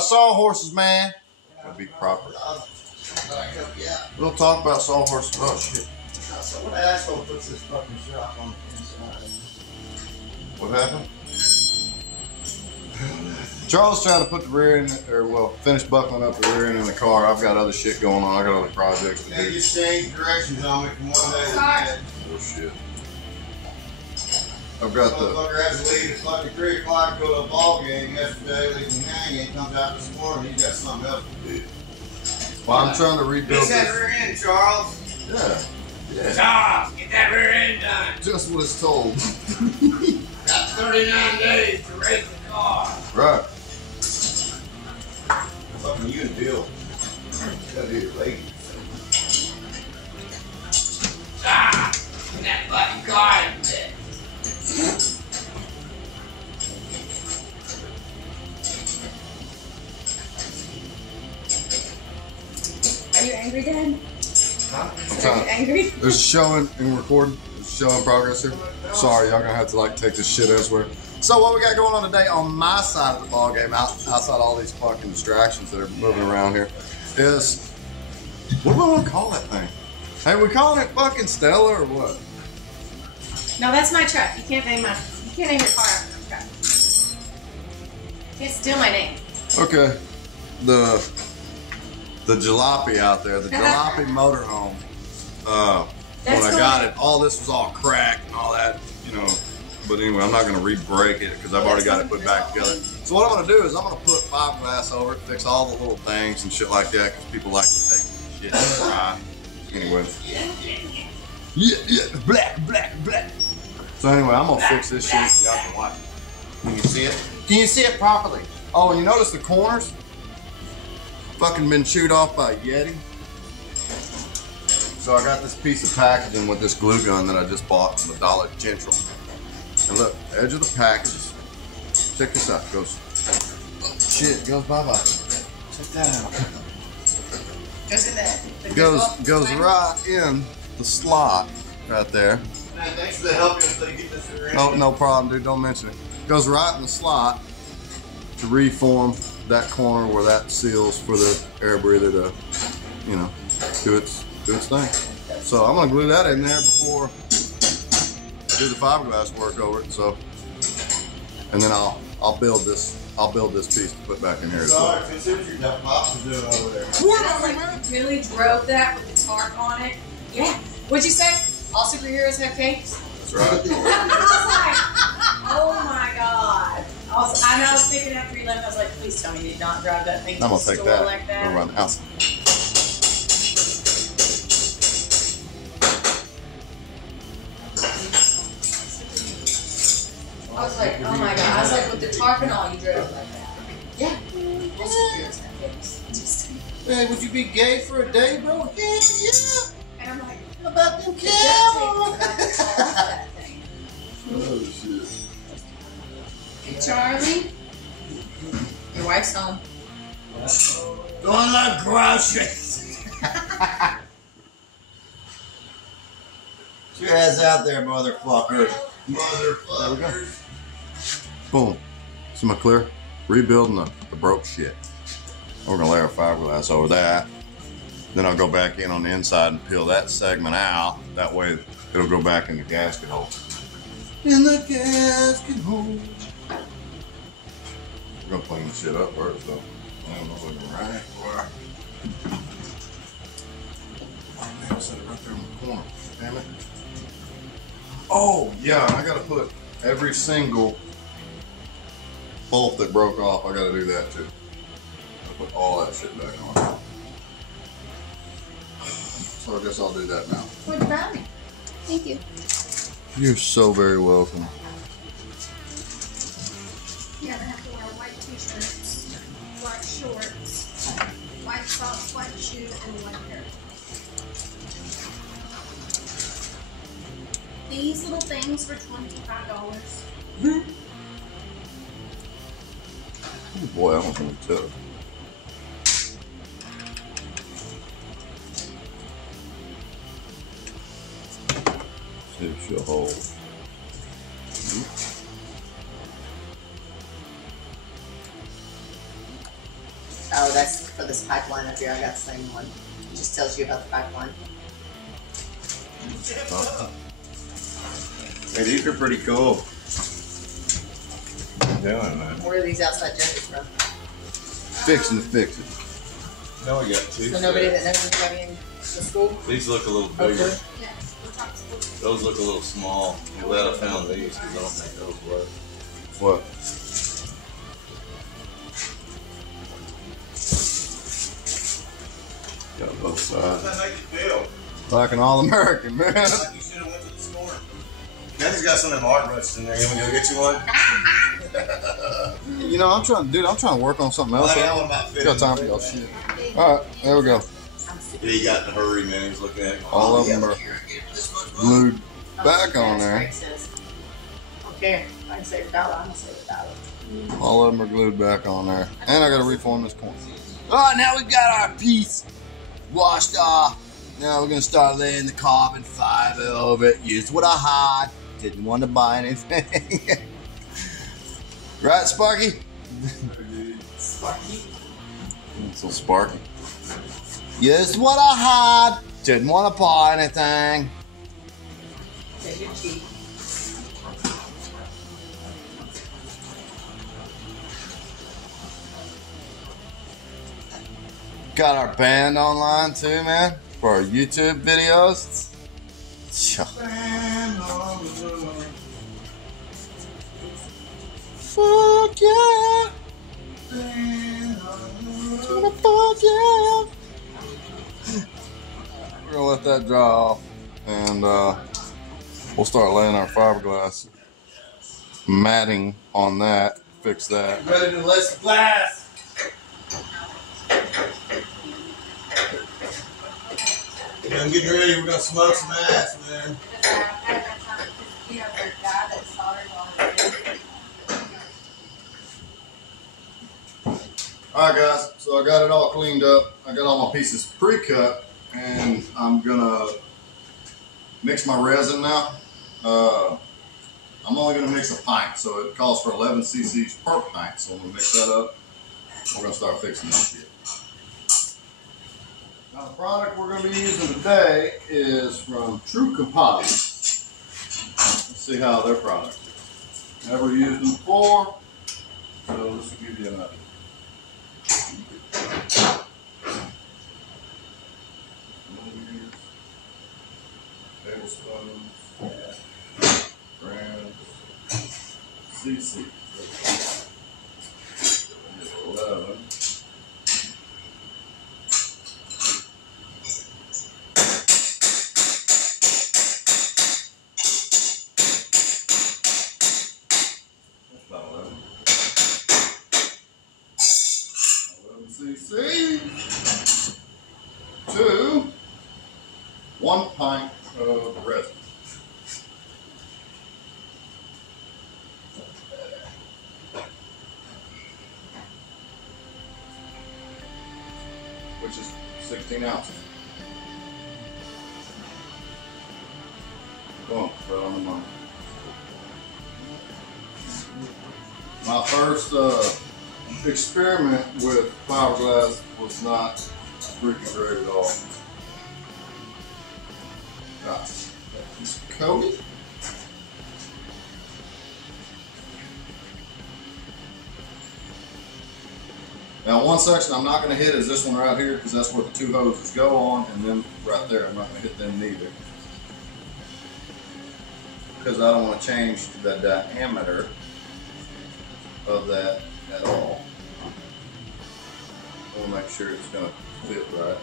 about sawhorses, man. Gotta be proper. We don't talk about sawhorses. Oh shit. What asshole puts this fucking shop on the inside? What happened? Charles trying to put the rear end, or well, finish buckling up the rear end in the car. I've got other shit going on. I got other projects to do. You just change directions on me from one day to the next. Oh shit. I've got the. Motherfucker has to leave at fucking 3 o'clock to go to a ball game yesterday, leaving hanging, comes out this morning, he's got something else to do. Well, I'm trying to rebuild Fix that this. rear end, Charles. Yeah. Charles, get that rear end done. Just what it's told. Got 39 days to race the car. Right. Fucking you and Bill. Gotta do your lady. Ah! Get that fucking car in there. Are you angry, Dad? Huh? Are you angry? There's a show in recording. There's a show in progress here. Sorry, y'all gonna have to like take this shit elsewhere. So what we got going on today on my side of the ball game, outside all these fucking distractions that are moving around here, is what do we want to call that thing? Hey, we calling it fucking Stella or what? No, that's my truck. You can't name your car after my truck. You can't steal my name. Okay, the jalopy out there, the jalopy motorhome. When I got it, all this was all cracked and all that, you know. But anyway, I'm not gonna re-break it because I've already got it put back together. So what I'm gonna do is I'm gonna put fiberglass over it, fix all the little things and shit like that because people like to take shit and try. Anyway. Yeah, black. So anyway, I'm gonna fix this shit so y'all can watch it. Can you see it? Can you see it properly? Oh, and you notice the corners? Fucking been chewed off by a Yeti. So I got this piece of packaging with this glue gun that I just bought from the Dollar General. And look, edge of the package. Check this out. It goes. Oh, shit, it goes bye-bye. Check that out. Goes in there. It goes right in the slot right there. Man, thanks for the help until you get this around. Oh, no problem, dude. Don't mention it. Goes right in the slot to reform that corner where that seals for the air breather to, you know, do its thing. So I'm gonna glue that in there before I do the fiberglass work over it. So, and then I'll build this piece to put back in here as well. Sorry, consider your dumb pops is doing over there. Sounds like you really drove that with the tarp on it. Yeah. What'd you say? All superheroes have capes? That's right. I was like, oh my god. I was thinking after he left, I was like, please tell me you did not drive that thing to I'm the gonna take store that. like that. I'm gonna run the house. I was like, oh my god. I was like, with the tarp and all, you drove like that. Yeah. All superheroes have capes. Just. Hey, would you be gay for a day, bro? Heck yeah! And I'm like, How about them the duct tape camels? is about to fall off that thing. Oh shit. Hey, Charlie. Your wife's home. Going like groceries. Get your ass out there, motherfucker. Motherfuckers. Boom. See my clear? Rebuilding the broke shit. We're gonna lay our fiberglass over that. Then I'll go back in on the inside and peel that segment out. That way it'll go back in the gasket hole. In the gasket hole. We're gonna clean the shit up first though. I don't know if it's right. I set it right there in the corner. Damn it. Oh yeah, I gotta put every single bolt that broke off. I gotta do that too. I put all that shit back on. So I guess I'll do that now. What about me? Thank you. You're so very welcome. Yeah, they have to wear white t-shirts, white shorts, white socks, white shoes, and white hair. These little things for $25. Oh boy, I don't think it's tough. See if she'll hold. pipeline up here. I got the same one. It just tells you about the pipeline. Hey, these are pretty cool. What are you doing, man? Where are these outside judges from? Fixing to fix it. Now we got two. So nobody that knows anybody in the school? These look a little bigger. Okay. Yeah, we're talking school. Those look a little small. I'm glad I found these because I don't think those work. What? Got both How does sides. that make you feel? Like an all-American, man. Like you should have went to the store. Daddy's got some of them art brushes in there. You want me to go get you one? You know, I'm trying to work on something else. I got one about 50. Got time for y'all shit. All right, there we go. Yeah, he got in a hurry, man. He was looking at it. All of them are glued back on there. Okay, I can say $1. I'm gonna say $1. All of them are glued back on there. And I gotta reform this corner. Alright, now we've got our piece washed off. Now we're gonna start laying the carbon fiber over it. Here's what I had. Didn't want to buy anything. Right, Sparky? Sparky. It's so Sparky. Here's what I had. Didn't want to buy anything. Okay, you're cheap. Got our band online too, man, for our YouTube videos. Fuck yeah! Fuck yeah! We're gonna let that dry off, and we'll start laying our fiberglass matting on that. Fix that. Ready to lay some glass. Yeah, I'm getting ready. We're gonna smoke some ass, man. Alright guys, so I got it all cleaned up. I got all my pieces pre-cut, and I'm gonna mix my resin now. I'm only gonna mix a pint, so it calls for 11 cc's per pint. So I'm gonna mix that up. We're gonna start fixing this shit. Now the product we're gonna be using today is from True Composites. Let's see how their product is. Never used them before, so this will give you an idea. Tablespoons, grams, cc. 11. That's about 11. 11 cc to 1 pint of resin. Which is 16 ounces. Boom, right on the money. My first experiment with fiberglass was not freaking great at all. Got that piece of coating. Now one section I'm not going to hit is this one right here, because that's where the 2 hoses go on, and then right there I'm not going to hit them neither, because I don't want to change the diameter of that at all. I want to make sure it's going to fit right.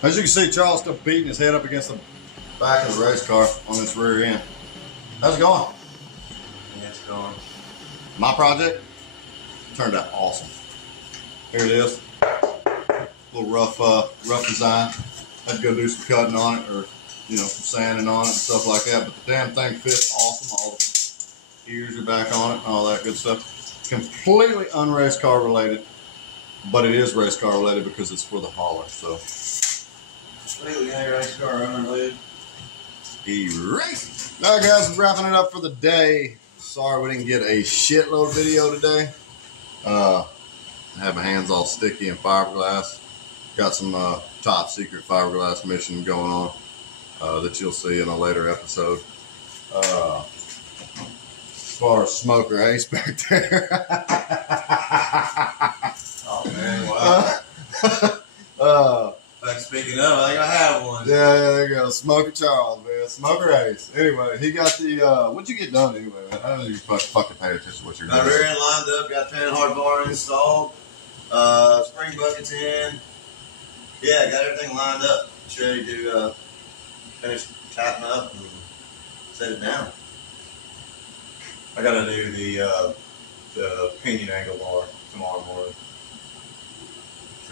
As you can see, Charles still beating his head up against the back of the race car on this rear end. How's it going? Yeah, it's going. My project turned out awesome. Here it is. Little rough design. Had to go do some cutting on it, or some sanding on it and stuff like that. But the damn thing fits awesome. All the ears are back on it, and all that good stuff. Completely un-race car related, but it is race car related because it's for the hauler. So Completely race car unrelated. Erase. All right, guys, we're wrapping it up for the day. Sorry we didn't get a shitload video today. I have my hands all sticky in fiberglass. Got some top secret fiberglass mission going on that you'll see in a later episode. As far as smoker ace back there. Oh man, wow. Speaking of, I think I have one. Yeah, there you go. Smoker Charles, man. Smoker ace. Anyway, he got the, what'd you get done anyway, man? I don't know if you fucking pay attention to what you're doing. My rear end lined up, got pan hard bar installed, spring buckets in. Yeah, got everything lined up. Just ready to finish tightening up and set it down. I gotta do the pinion angle bar tomorrow morning.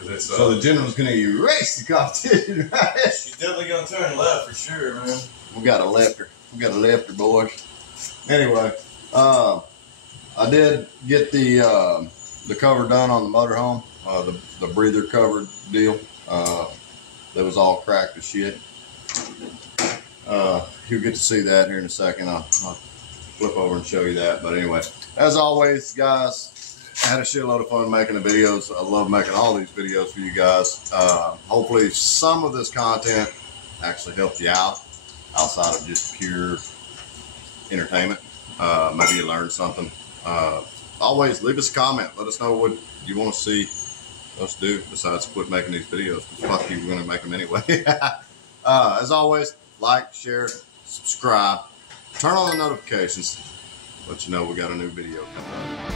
It's, so the general's gonna erase the competition, right? She's definitely gonna turn left for sure, man. We got a lefter. We got a lefter, boys. Anyway, I did get the cover done on the motorhome, the breather cover deal. That was all cracked as shit. You'll get to see that here in a second. I'll flip over and show you that. But anyway, as always, guys, I had a shitload of fun making the videos. I love making all these videos for you guys. Hopefully some of this content actually helped you out outside of just pure entertainment. Maybe you learned something. Always leave us a comment. Let us know what you want to see us do besides quit making these videos. Fuck you, we're going to make them anyway. As always, like, share, subscribe, turn on the notifications. Let you know we got a new video coming up.